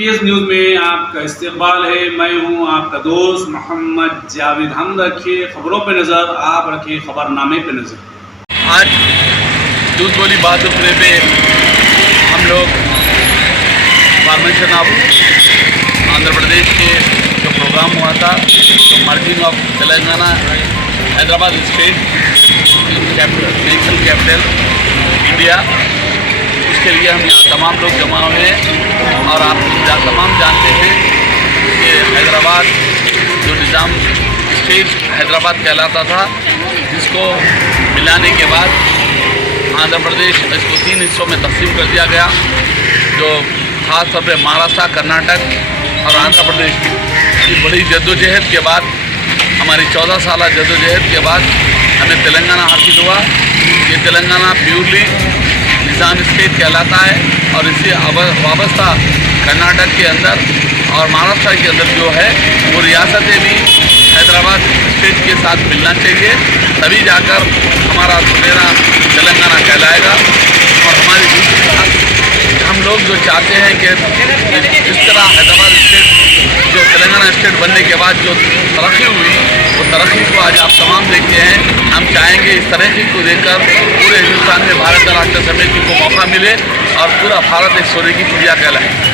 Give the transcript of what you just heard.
PS news में आपका इस्तकबाल है। मैं हूं आपका दोस्त मोहम्मद जावेद। हम रखिए खबरों पे नज़र, आप रखिए खबरनामे पे नज़र। आज दूध गोली बहादुरपुरे पे हम लोग फार्मेशन ऑफ आंध्र प्रदेश के जो प्रोग्राम हुआ था, तो merging of Telangana Hyderabad state national capital India, उसके लिए हम यहाँ तमाम लोग जमा हुए हैं। और आप तमाम जानते हैं कि हैदराबाद जो निज़ाम स्टेट हैदराबाद कहलाता था, जिसको मिलाने के बाद आंध्र प्रदेश इसको 3 हिस्सों में तकसीम कर दिया गया, जो ख़ास तौर पर महाराष्ट्र, कर्नाटक और आंध्र प्रदेश की बड़ी जद्दोजहद के बाद, हमारी 14 साल जद्दोजहद के बाद हमें तेलंगाना हासिल हुआ। ये तेलंगाना प्योरली निज़ाम स्टेट कहलाता है और इसी वाबस्ता कर्नाटक के अंदर और महाराष्ट्र के अंदर जो है वो रियासतें भी हैदराबाद स्टेट के साथ मिलना चाहिए, तभी जाकर हमारा मेरा तेलंगाना कहलाएगा। और हमारी दूसरी बात, हम लोग जो चाहते हैं कि इस तरह हैदराबाद स्टेट जो तेलंगाना स्टेट बनने के बाद जो तरक्की हुई, वो तरक्की को आज आप तमाम देखते हैं। हम चाहेंगे इस तरक्की को देखकर पूरे हिंदुस्तान में भारत राष्ट्र समिति को मौका मिले और पूरा भारत एक सोने की चिड़िया कहलाए।